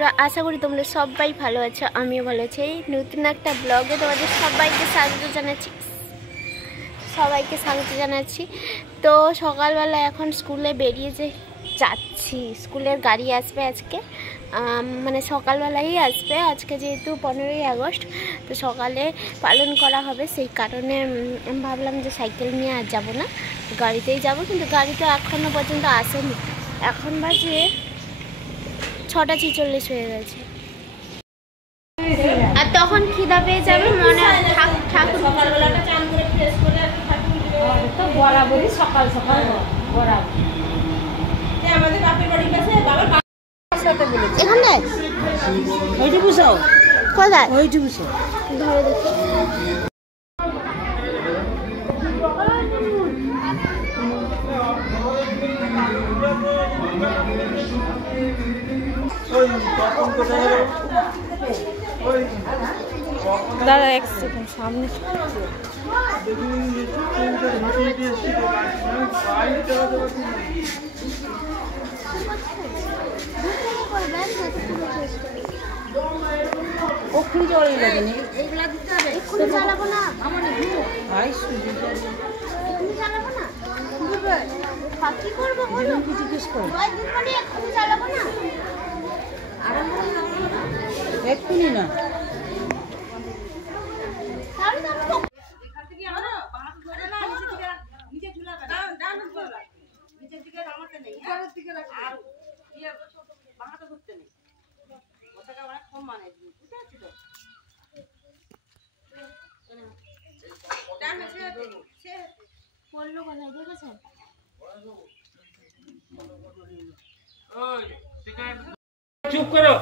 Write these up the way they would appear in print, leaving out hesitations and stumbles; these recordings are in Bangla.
বন্ধুরা, আশা করি তোমরা সবাই ভালো আছো, আমিও ভালো আছি। এই নতুন একটা ব্লগে তোমাদের সবাইকে স্বাগত জানাচ্ছি। তো সকালবেলা এখন স্কুলে বেরিয়ে যাচ্ছি। স্কুলের গাড়ি আসবে আজকে, মানে সকালবেলাই আসবে। আজকে যেহেতু 15ই আগস্ট, তো সকালে পালন করা হবে, সেই কারণে ভাবলাম যে সাইকেল নিয়ে আর যাবো না, গাড়িতেই যাব। কিন্তু গাড়ি তো এখনও পর্যন্ত আসেনি। এখন বাজে 6:46 হয়ে গেছে। আর তখন খিদা পেয়ে যাবে, মনে ঠাকুর চান করে ফ্রেশ করে তো বরাবরই সকাল সকাল আমাদের বাপের বাড়ির কাছে বাবার সাথে বলেছে এখানে ওইটি বুঝাও কোথায় ওইটি বুঝাও ধরে দেখো। দাদা এক সেকেন্ড সামনে ওখানে জল লাগেনি, এইগুলা দিতে হবে। এক্ষুনি চালাবো না চালাবো না, কি করবো বলো, জিজ্ঞেস করো। এক্ষুনি চালাবো না, এক্ষুনি না। চুপ করো।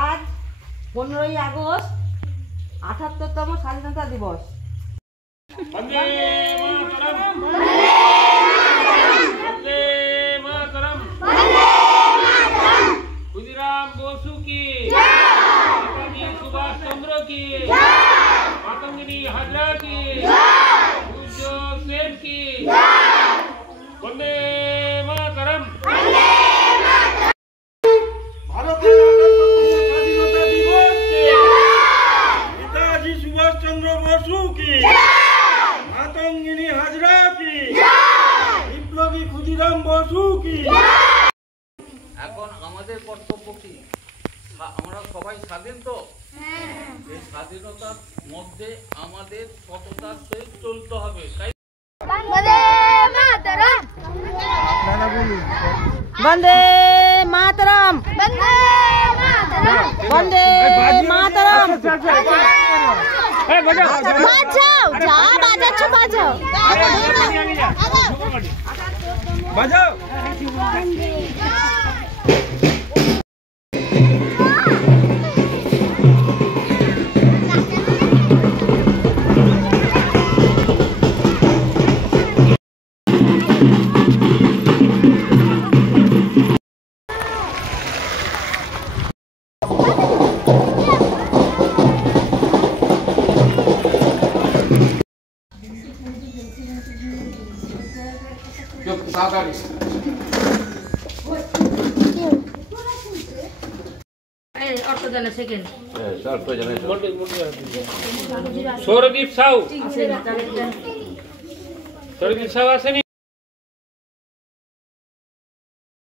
আজ 15ই আগস্ট 78তম স্বাধীনতা দিবস। বন্দে মাতরম, বন্দে মাতরম, ক্ষুদিরাম বসু কি নেতাজি সুভাষ চন্দ্র কি মাতঙ্গিনী হাজরা কি সূর্য সেন কি বন্দে মাতরম। ভারতের স্বাধীনতা দিবস নেতাজি সুভাষ চন্দ্র বসু কি মাতঙ্গিনী হাজরা কি বিপ্লবী ক্ষুদিরাম বসু কি। এখন আমাদের কর্তব্য কি? আমরা সবাই স্বাধীন তো, এই স্বাধীনতার মধ্যে আমাদের সততার সহিত চলতে হবে। তাই বন্দে মাতরম, বন্দে মাতরম। বাজাও, যা বাজাচ্ছ বাজাও, বাজাও। সৌরদীপ সাউ আসেনি।